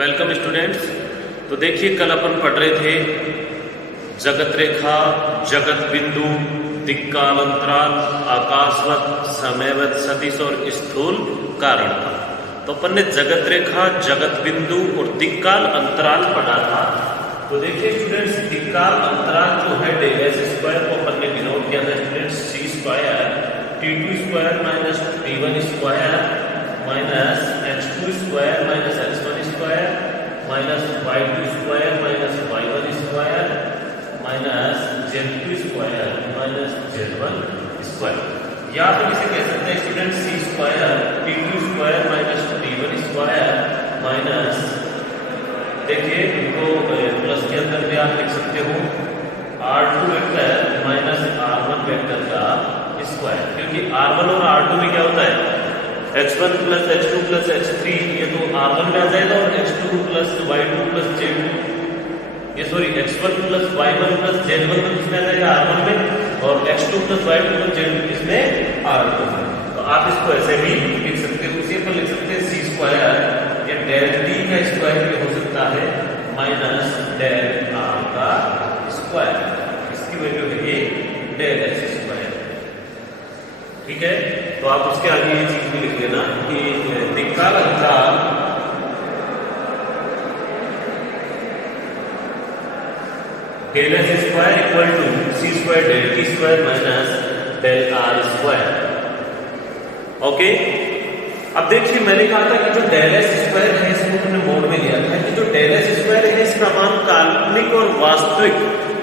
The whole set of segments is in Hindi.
Welcome students. तो देखिए कल अपन पढ़ रहे थे जगत रेखा, जगत बिंदु, दिक्काल अंतराल, आकाशवत, समयवत सदिश और स्थूल कारण था। तो अपन ने जगत रेखा, जगत बिंदु और दिक्काल अंतराल पढ़ा था। तो देखिए स्टूडेंट्स, दिक्काल अंतराल जो है डेल एस स्क्वायर को अपन ने डिनोट किया था students C square T2 square minus T1 square minus H2 square minus H1 square minus Y2 square minus Y1 square minus Z2 square minus Z1 square. या फिर इसे कह सकते हैं student C square T2 square minus T1 square minus, देखिए इनको प्लस के अंदर भी आप लिख सकते हो R2 vector minus R1 vector का स्क्वायर, क्योंकि R1 और R2 में क्या होता है H1 plus H2 plus H3, ये तो R1 में आ जाएगा और H2 plus Y2 plus Z2, ये sorry H1 plus Y1 plus Z1 तो किसमें आ जाएगा R1 में, और H2 plus Y2 plus Z2 किसमें R2 में। तो आप इसको ऐसे भी लिख सकते हो, उसी पर लिख सकते हैं सी स्क्वायर, ये डेल टी का स्क्वायर भी हो सकता है माइनस डेल आर का स्क्वायर, इसकी वैल्यू है ये डेल एस स्क्वायर। ठीक है, तो आप उसके आगे ये चीज भी लिख लेना कि दिक्काल अंतराल del S square equal to c square del T square minus del are square. Okay, अब देखिए मैंने कहा था कि जो डेल एस स्क्वायर है इसको हमने मोड में लिया था कि जो डेल एस स्क्वायर है इसका मान काल्पनिक और वास्तविक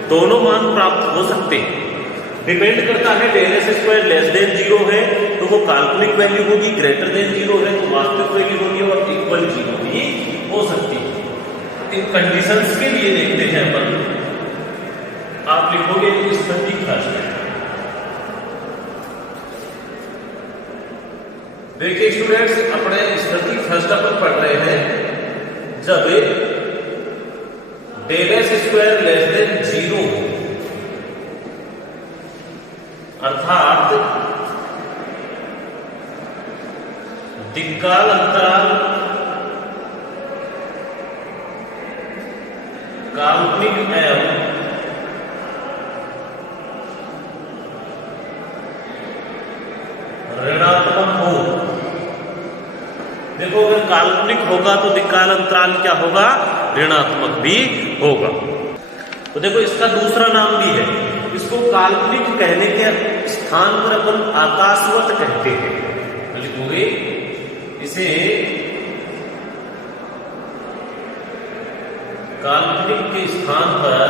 दोनों मान प्राप्त हो सकते हैं। डिपेंड करता है del S square less than 0 है तो वो काल्पनिक वैल्यू होगी, ग्रेटर देन 0 है तो वास्तविक वैल्यू होगी और इक्वल 0 भी हो सकती है। इन कंडीशंस के लिए देखते हैं अपन, आप लिखोगे स्थिति फर्स्ट। देखिए स्टूडेंट्स, अपने स्थिति फर्स्ट अपन पढ़ रहे हैं जब del S square less than 0 हो, अर्थात दिक्काल अंतराल काल्पनिक एवं ऋणात्मक हो। देखो अगर काल्पनिक होगा तो दिक्काल अंतराल क्या होगा, ऋणात्मक भी होगा। तो देखो इसका दूसरा नाम भी है, इसको काल्पनिक कहने के स्थान पर अपन आकाशवत कहते हैं। तो लिखोगे इसे काल्पनिक के स्थान पर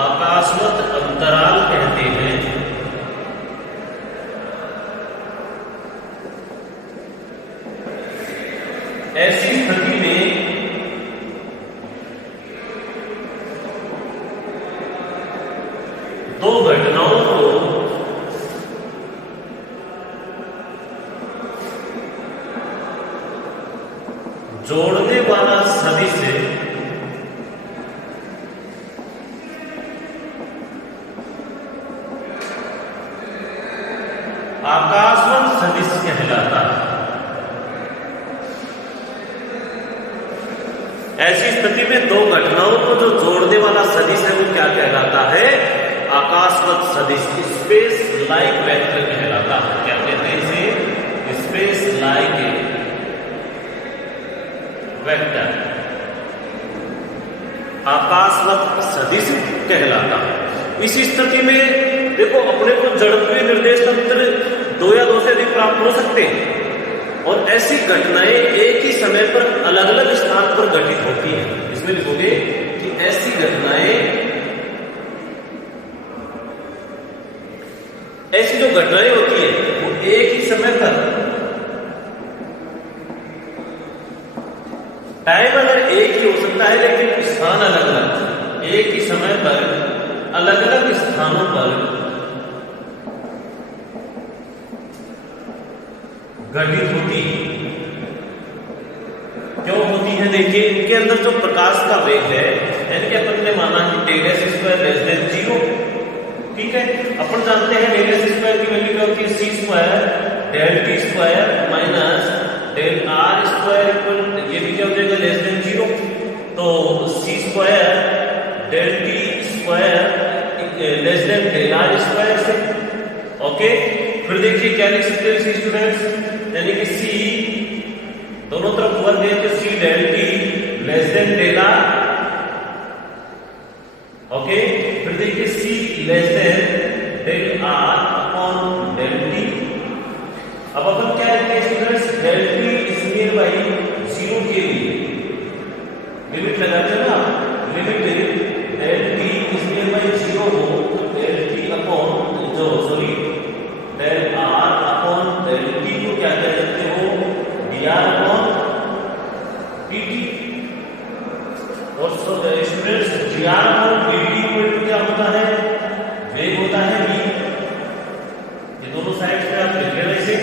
आकाशवत अंतराल कहते हैं। ऐसी स्थिति में दो घटनाओं को जोड़ने वाला सदिश आकाशवत सदिश कहलाता है। ऐसी स्थिति में दो घटनाओं को जो जोड़ने वाला सदिश है वो क्या कहलाता है, आकाशवत सदिश, स्पेस लाइक वेक्टर कहलाता है। क्या कहते हैं इसे, स्पेस लाइक वेक्टर, आकाशवत सदिश कहलाता है। इसी स्थिति में देखो अपने को जड़त्वीय निर्देश तंत्र 2 या 2 से अधिक प्राप्त हो सकते हैं और ऐसी घटनाएं एक ही समय पर अलग अलग स्थान पर घटित होती हैं। इसमें लिखोगे कि ऐसी जो घटनाएं होती है वो एक ही समय पर, टाइम अगर एक ही हो सकता है लेकिन स्थान अलग अलग, एक ही समय पर अलग अलग स्थानों पर घटित होती है। क्यों होती है, देखिए इनके अंदर जो प्रकाश का वेग है, यानी कि अपन ने माना कि del S square less than 0, ठीक है। अपन जानते हैं डेल एस स्क्वायर की वैल्यू क्या होती है, सी ओके, फिर देखिए क्या लिख सकते हैं स्टूडेंट्स, यानी कि सी दोनों तरफ वर्ग है तो C del T less than del R. Okay, फिर देखिए C less than del are upon del T. अब अपन क्या लिखते हैं students, del T is near by 0 के लिए लिमिट लगाते हैं ना, limit del T is near by 0 हो तो del T upon del are upon del T को क्या कह सकते हो, D R upon D T. और students D R upon D t equal क्या होता है, वेग होता है v। ये दोनों साइड पे आप लिख रहे इसे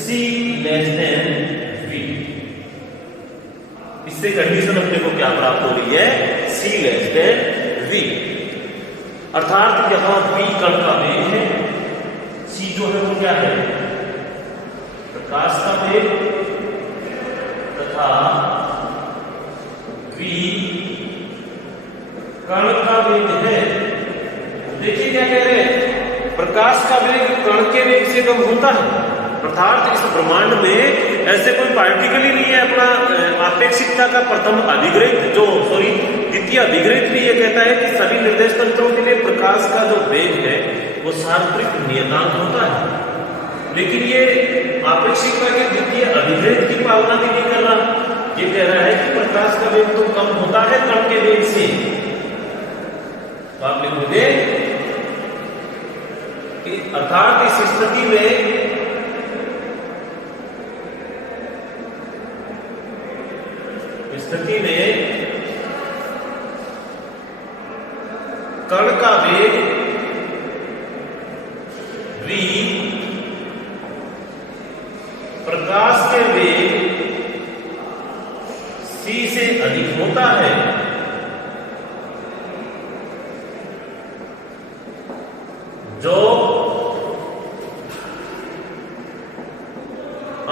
c लेस देन v। इससे कंडीशन अपने को क्या प्राप्त हो रही है, c लेस देन v, अर्थात यहां v कण का वेग है, c जो है वो क्या है, प्रकाश का वेग, तथा v कण का वेग है। देखिए क्या कह रहे हैं, प्रकाश का वेग कण के वेग से कम होता है, अर्थात इस ब्रह्मांड में ऐसे कोई पार्टिकल ही नहीं है अपना आपेक्षिकता का प्रथम अभिग्रहित द्वितीय अभिग्रहित भी ये कहता है कि सभी निर्देश तंत्रों के लिए प्रकाश का जो वेग है वो सार्वत्रिक नियतांक होता है। लेकिन ये आपेक्षिकता के द्वितीय अभिग्रहित की पालना भी नहीं कर रहा, ये कह रहा है कि प्रकाश का वेग तो कम होता है कण के वेग से। तो आप लिखोगे कि अर्थात इस स्थिति में कण का वेग v प्रकाश के वेग c से अधिक होता है। जो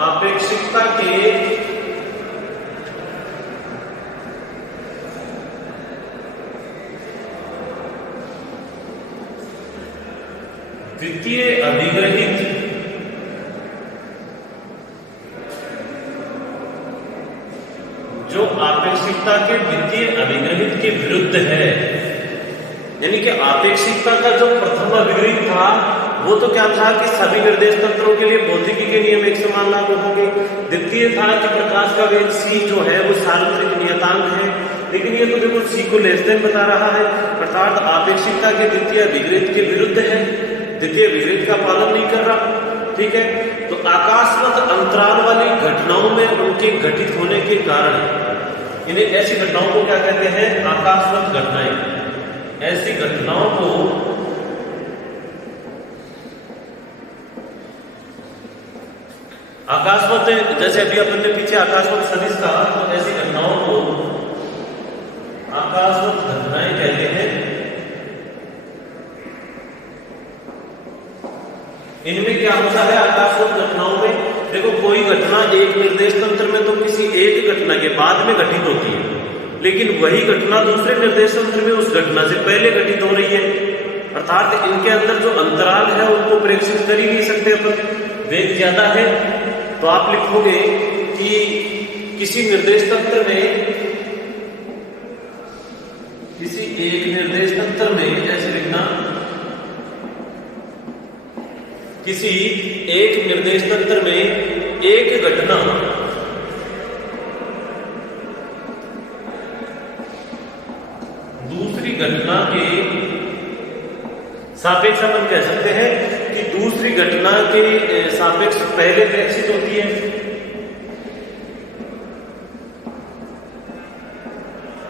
आपेक्षिकता के द्वितीय अभिग्रहित जो आपेक्षिकता के द्वितीय अभिग्रहित के विरुद्ध है, यानी कि आपेक्षिकता का जो प्रथम अभिग्रहित था वो तो क्या था कि सभी निर्देश तंत्रों के लिए भौतिकी के नियम एक समान लागू होंगे। द्वितीय था कि प्रकाश का वेग c जो है वो सार्वत्रिक नियतांक है, लेकिन ये तो देखो c को लेस देन बता रहा है, अर्थात आपेक्षिकता के द्वितीय अभिग्रहित के विरुद्ध है, द्वितीय अभिग्रहित का पालन नहीं कर रहा। ठीक है, तो आकाशवत अंतराल वाली घटनाओं में उनके घटित होने के कारण इन्हें ऐसी घटनाओं को क्या कहते हैं, आकाशवत घटनाएं। ऐसी घटनाओं को आकाशवत, जैसे अभी अपन ने पीछे आकाशवत सदिश कहा, तो ऐसी घटनाओं को आकाशवत घटनाएं कहते हैं। इनमें क्या होता है आकाशवत घटनाओं में, देखो कोई घटना एक निर्देश तंत्र में तो किसी एक घटना के बाद में घटित होती है, लेकिन वही घटना दूसरे निर्देश तंत्र में उस घटना से पहले घटित हो रही है, अर्थात इनके अंदर जो अंतराल है उनको प्रेक्षित कर ही नहीं सकते अपन, वेग ज्यादा है। तो आप लिखोगे कि किसी निर्देश तंत्र में, किसी एक निर्देश तंत्र में, ऐसे लिखना, किसी एक निर्देश तंत्र में एक घटना दूसरी घटना के सापेक्ष अपन कह सकते हैं कि दूसरी घटना के सापेक्ष पहले प्रेक्षित होती है,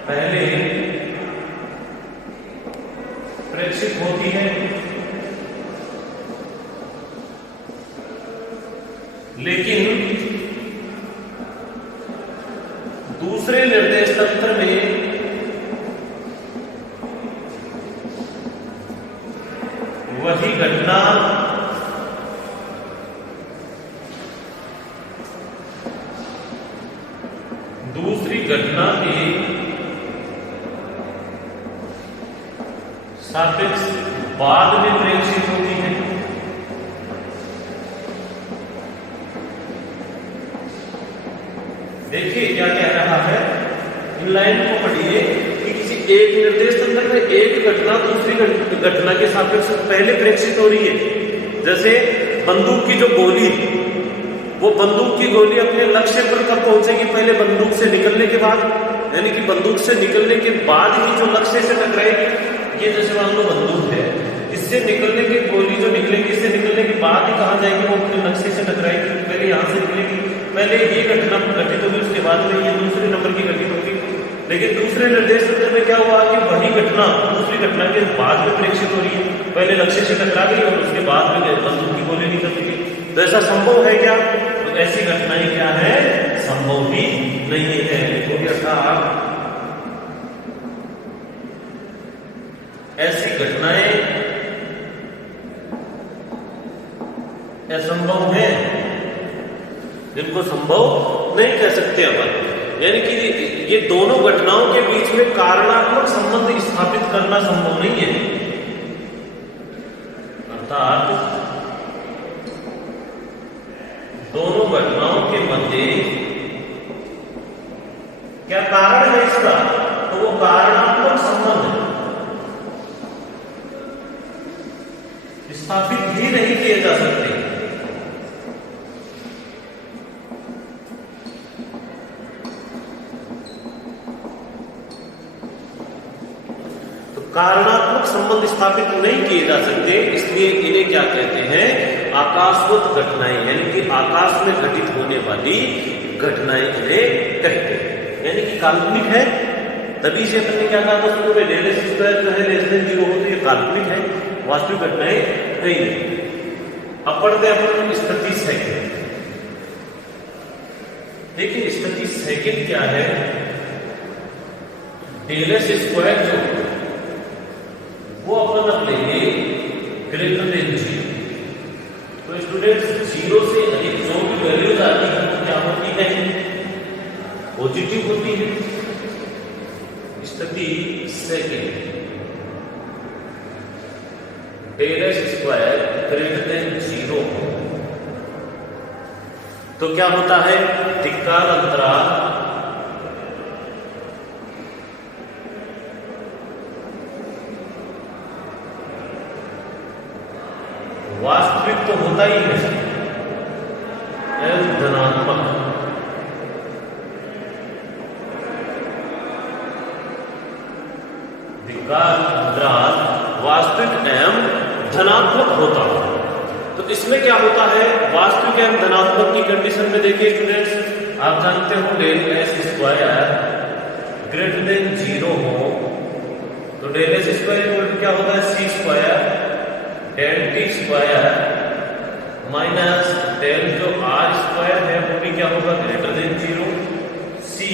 पहले प्रेक्षित होती है, लेकिन दूसरे निर्देश तंत्र में वही घटना दूसरी घटना के सापेक्ष बाद में प्रेक्षित होती है। देखिए क्या कह रहा है, इन लाइन को पढ़िए कि किसी एक निर्देश तंत्र में एक घटना दूसरी घटना के सापेक्ष पहले प्रेक्षित हो रही है। जैसे बंदूक की जो गोली, वो बंदूक की गोली अपने लक्ष्य पर कब पहुंचेगी? पहले बंदूक से निकलने के बाद, यानी कि बंदूक से निकलने के बाद ही जो लक्ष्य से टकराएगी। ये जैसे मान लो बंदूक है, इससे निकलने की गोली जो निकलेगी, इससे निकलने के बाद ही कहाँ जाएगी? वो अपने लक्ष्य से टकराएगी। पहले यहाँ से निकलेगी, पहले ये घटना घटित होगी, उसके बाद में ये दूसरे नंबर की घटित होगी। लेकिन दूसरे निर्देश तंत्र में क्या हुआ कि वही घटना दूसरी घटना के बाद में प्रेक्षित हो रही है। पहले लक्ष्य से टकरा गई और उसके बाद में बंदूक की गोली निकल गई। तो ऐसा संभव है क्या? तो ऐसी घटनाएं क्या है? संभव ही नहीं है। अर्थात ऐसी घटनाएं असंभव है, जिनको संभव नहीं कह सकते अपन। यानी कि ये दोनों घटनाओं के बीच में कारणात्मक संबंध स्थापित करना संभव नहीं है। अर्थात दोनों घटनाओं के मध्य क्या कारण है इसका? तो वो कारणात्मक संबंध स्थापित ही नहीं किए जा सकते। तो कारणात्मक संबंध स्थापित नहीं किए जा सकते, इसलिए इन्हें क्या कहते हैं? आकाशवत घटनाएं, यानी कि आकाश में घटित होने वाली घटनाएं इन्हें कहते हैं। यानी कि काल्पनिक है, तभी से अपन ने क्या कहा था शुरू में, डेल स्क्वायर जो है लेस देन 0 हो, तो ये काल्पनिक है, वास्तविक घटनाएं नहीं। अब पढ़ते हैं अपन स्थिति सेकंड। देखिए स्थिति सेकंड क्या है? डेल एस स्क्वायर जो वो अपन अब लेंगे ग्रेटर देन 0। तो स्टूडेंट्स 0 से अधिक जो भी वैल्यूज आती है वो क्या होती है? पॉजिटिव होती है। स्थिति second del S square greater than 0 तो क्या होता है? दिक्काल अंतराल वास्तविक तो होता ही है, धनात्मक। दिक्काल अंतराल वास्तविक एवं धनात्मक होता है। तो इसमें क्या होता है? वास्तविक एवं धनात्मक की कंडीशन में देखिए स्टूडेंट्स, आप जानते हो del S square greater than 0 हो तो डेल एस स्क्वायर क्या होता है? C square del T square minus del जो आर स्क्वायर है वो भी क्या होगा? Greater than 0। C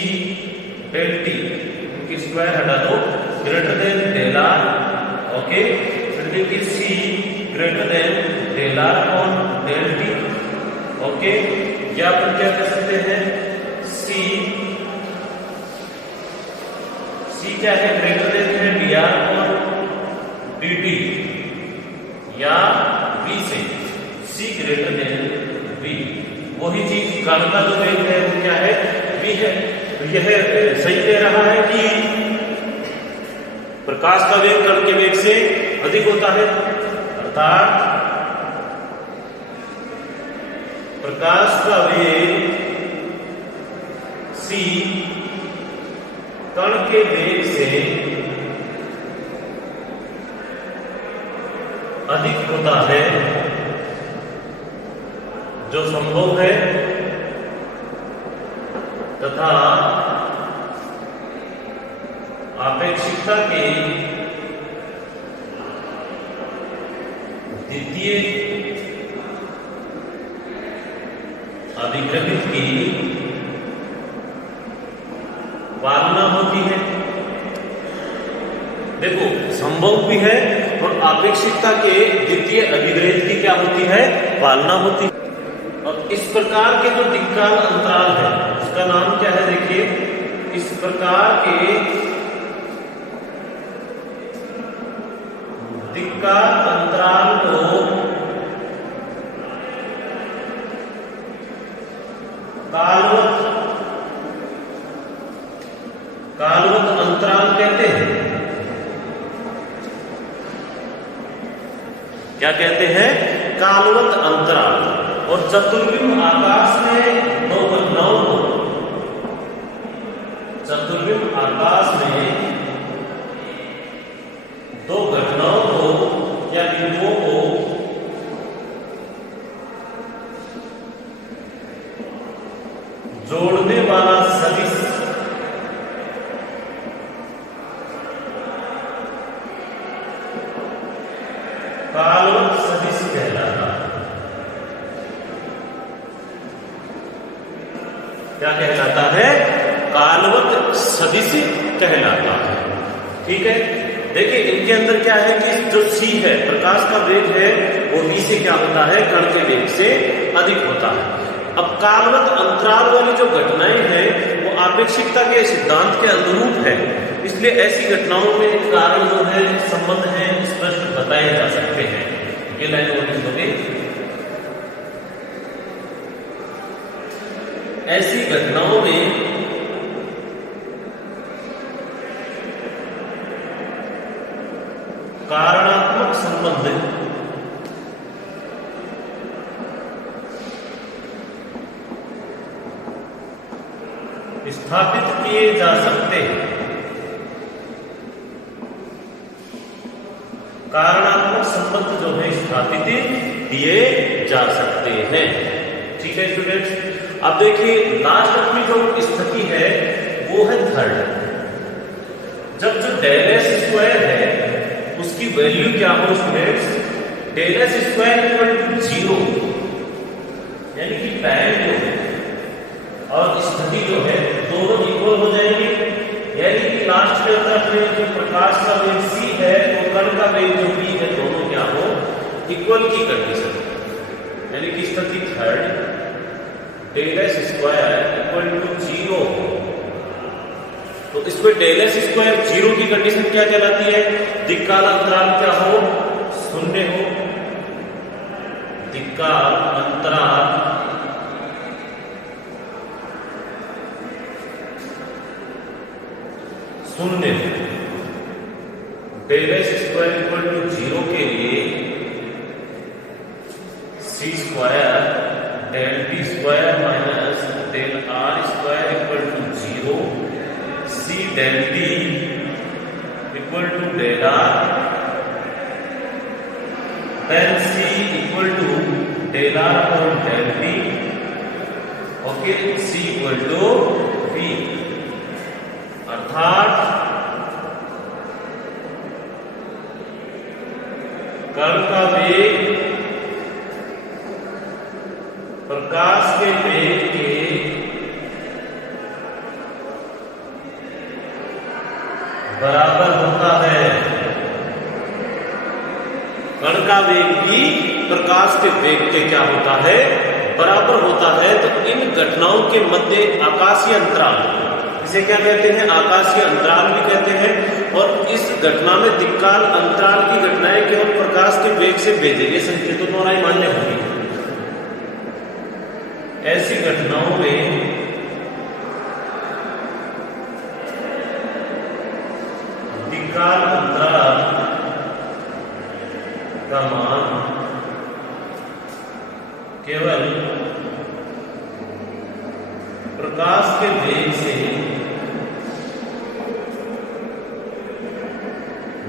del T की स्क्वायर हटा दो, greater than del R. Okay, फिर देखिए C greater than del R और डेल टी। ओके, या अपन क्या कर सकते हैं? सी क्या है? ग्रेटर देन है डी आर और डी टी, या बी से सी ग्रेटर देन बी। वही चीज काल का जो वेग है वो क्या है? बी है। तो यह सही कह रहा है कि प्रकाश का वेग कण के वेग से अधिक होता है। अर्थात प्रकाश का वेग c कण के वेग से अधिक होता है, जो संभव है, तथा आपेक्षिकता के द्वितीय अभिक्रमित की पालना होती है। देखो संभव भी है और आपेक्षिकता के द्वितीय अभिग्रहित की क्या होती है? पालना होती है। और इस प्रकार के जो दिक्काल अंतराल है उसका नाम क्या है? देखिए, इस प्रकार के दिक्काल अंतराल को कालवत कालवत अंतराल कहते हैं। क्या कहते हैं? कालवत अंतराल। और चतुर्बिंब आकाश में दो घटनाओं को, चतुर्बिंब आकाश में दो घटनाओं को या बिंदुओं को जोड़ने वाला सदिश कालवत सदिश कहलाता है। क्या कहलाता है? कालवत सदिश कहलाता है। ठीक है, देखिए इनके अंदर क्या है कि जो c है, प्रकाश का वेग है, वो v से क्या होता है? कण के वेग से अधिक होता है। अब कालवत अंतराल वाली जो घटनाएं हैं वो आपेक्षिकता के सिद्धांत के अनुरूप है, इसलिए ऐसी घटनाओं में कारण जो है, संबंध है, स्पष्ट बताए जा सकते हैं। ये लाइन नोटिस होगी। ऐसी घटनाओं में कारणात्मक संबंध स्थापित किए जा सकते हैं। कारणात्मक संबंध जो है स्थापित किए जा सकते हैं। ठीक है स्टूडेंट्स, अब देखिए लास्ट अपनी जो स्थिति है वो है थर्ड। जब जो डेल एस स्क्वायर है उसकी वैल्यू क्या हो students? Del S square equal to 0, यानी कि पैरेंट जो है और स्थिति जो है दोनों इक्वल हो जाएंगे, यानी कि लास्ट के अंदर में जो प्रकाश का वेग c है तो कण का वेग जो v है दोनों क्या हो? इक्वल की कंडीशन, यानी कि स्थिति third del S square equal to 0 हो। तो इसमें डेल एस स्क्वायर 0 की कंडीशन क्या कहलाती है? दिक्काल अंतराल क्या हो? शून्य हो। दिक्काल अंतराल शून्य। Del S square equal to 0 के लिए C square del T square minus del are square equal to 0, C del T equal to del R, then C equal to del are upon del T, okay, C equal to V. अर्थात कण का वेग प्रकाश के वेग के बराबर होता है। कण का वेग भी प्रकाश के वेग के क्या होता है? बराबर होता है। तो इन घटनाओं के मध्य आकाशीय अंतराल, इसे क्या कहते हैं? आकाशीय अंतराल भी कहते हैं। और इस घटना में दिक्काल अंतराल की घटनाएं केवल प्रकाश के वेग से भेजेंगे संकेतों द्वारा ही मान्य होगी। ऐसी घटनाओं में दिक्काल अंतराल का मान केवल प्रकाश के वेग से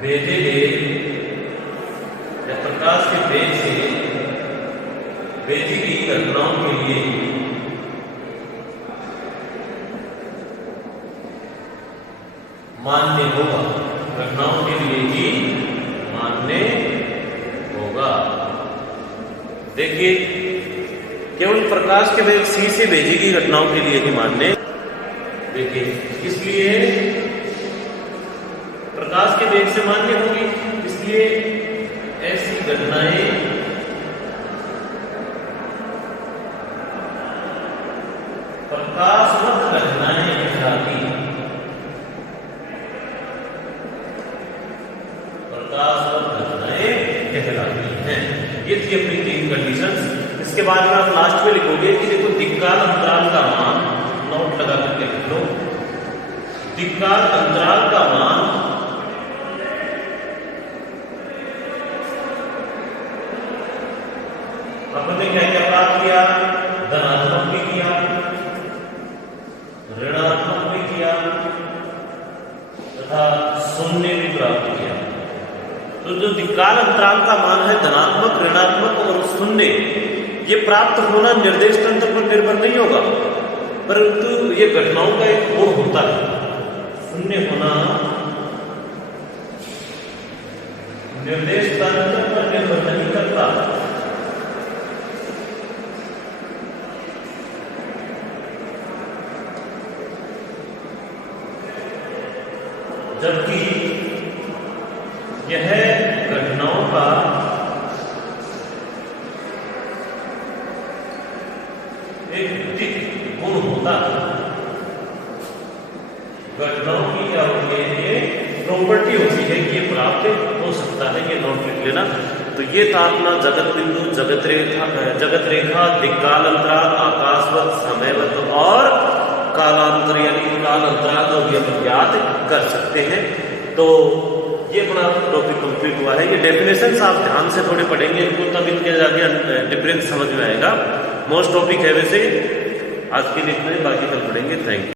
भेजे गए या प्रकाश के वेग से भेजी गई घटनाओं के लिए मान्य होगा। घटनाओं के लिए ही मान्य होगा। देखिए, केवल प्रकाश के वेग c से भेजी गई घटनाओं के लिए ही मान्य। देखिए, इसलिए प्रकाश के वेग से मान्य होगी, इसलिए ऐसी घटनाएं प्रकाशवत घटनाएं कहलाती हैं। प्रकाशवत घटनाएं कहलाती हैं। ये थी अपनी 3 कंडीशंस। इसके बाद में आप लास्ट में लिखोगे कि देखो दिक्काल अंतराल का मान नोट लगा करके लिख लो। दिक्काल अंतराल का मान अपन ने क्या क्या प्राप्त किया, धनात्मक भी किया, ऋणात्मक भी किया तथा शून्य भी प्राप्त किया। तो जो दिक्काल अंतराल का मान है धनात्मक, ऋणात्मक और शून्य, ये प्राप्त होना निर्देश तंत्र पर निर्भर नहीं होगा, परंतु ये घटनाओं का एक गुण होता है। शून्य होना निर्देश तंत्र पर निर्भर नहीं करता, जबकि यह घटनाओं का एक गुण होता है। घटनाओं की क्या होती है, ये प्रॉपर्टी होती है कि ये प्राप्त हो सकता है, ये नोट लिख लेना। तो ये था अपना जगत बिंदु, जगत रेखा, दिक्काल अंतराल, आकाशवत, समयवत और कालांतर यानी काल अंतराल को भी हम ज्ञात कर सकते हैं। तो ये अपना टॉपिक कंप्लीट हुआ है। ये डेफिनेशन आप ध्यान से थोड़े पढ़ेंगे इनको, तब इनके जाके डिफरेंस समझ में आएगा। मोस्ट टॉपिक है वैसे। आज के लिए इतना ही, बाकी कल पढ़ेंगे। Thank you.